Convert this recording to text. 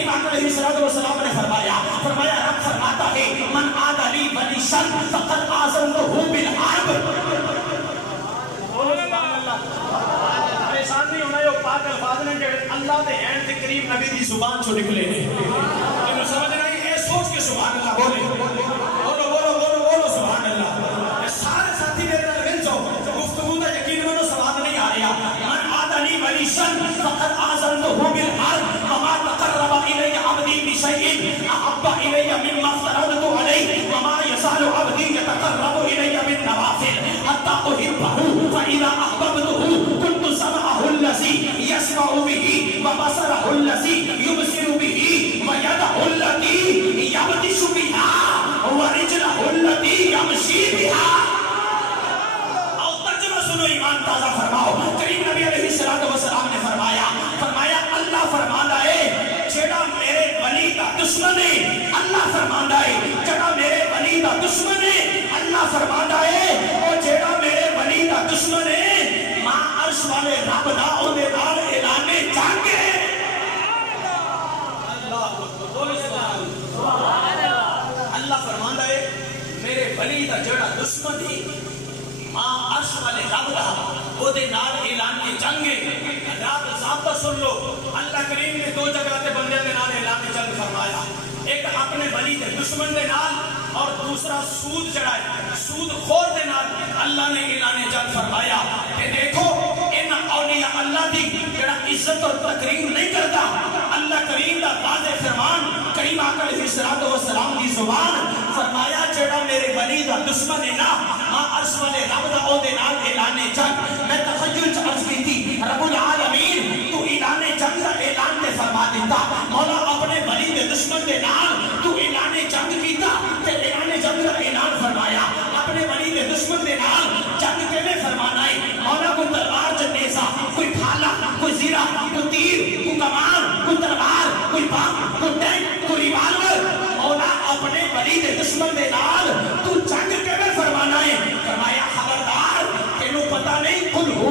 امام علیہ السلام نے فرمایا رب فرماتا ہے من عاد لی ولیشن فقد آذنتہ بالحرب. پریشان نہیں ہونا، یہ پاک الفاظ نے جڑے اللہ دے ہیں تے قریب نبی دی زبان چوں نکلے نے. انہوں سمجھ نہیں اے سوچ کے سبحان اللہ بولے بولو بولو بولو بولو سبحان اللہ. سارے ساتھی میرے نال مل جاؤ، گفتگو دا یقین منو سواد نہیں آ رہا. من عاد لی ولیشن فقد آذنتہ بالحرب وما تقرب الی عبدی بشیء احب الی مما افترضت علیہ وما یزال عبدی یتقرب الی بالنوافل حتی احبہ فاذا احببتہ كنت سمعه الذي يسمع به وبصره الذي يبصر به ويده التي يبطش بها ورجله التي يمشي بها. اور ترجمہ سنو، ایمان تازہ فرماؤ. کریم نبی علیہ السلام نے فرمایا اللہ فرماندا ہے جڑا میرے ولی دا دشمن ہے، اللہ فرماندا ہے جڑا میرے ولی دا دشمن ہے، اللہ فرماندا ہے او جڑا میرے ولی دا دشمن ہے ماں عرش والے رب دا او دے نال اعلان جنگ ہے. اللہ فرماندا ہے میرے ولی دا جڑا دشمن ہے ماں عرش والے رب دا او دے نال اعلان جنگ ہے. حضرات ضابطہ سن لو، اللہ کریم نے دو جگہ تے بندے دے نال اعلان جنگ فرمایا، ایک اپنے ولی دے دشمن دے نال اور دوسرا سود جڑا ہے سود خور دے نال اللہ نے اعلان جنگ فرمایا. کہ دیکھو ان اولیاء اللہ دی جڑا عزت اور تکریم نہیں کرتا، اللہ کریم دا واضح فرمان کریم آقا علیہ السلام دی زبان فرمایا جڑا میرے ولی دا دشمن ہے نا ماں عرش والے رب دا او دے نال اعلان جنگ. میں تخیل چ عرض کی تھی رب العالمین تو اعلان جنگ دا اعلان تے فرما دیتا، مولا اپنے ولی دے دشمن دے نال تو اعلان جنگ کیتا تے اعلان جنگ دا اعلان فرمایا. اپنے ولی دے دشمن دے نال جنگ کیویں فرمانا ہے؟ مولا کوئی تلوار تے نیزہ، کوئی بھالا، کوئی زیرہ، کوئی تیر، کوئی کمان، کوئی تلوار، کوئی بم، کوئی ٹینک، کوئی ریوالور. مولا اپنے ولی دے دشمن دے نال تو جنگ کیویں فرمانا ہے؟ فرمایا خبردار تینوں پتہ نہیں قل هو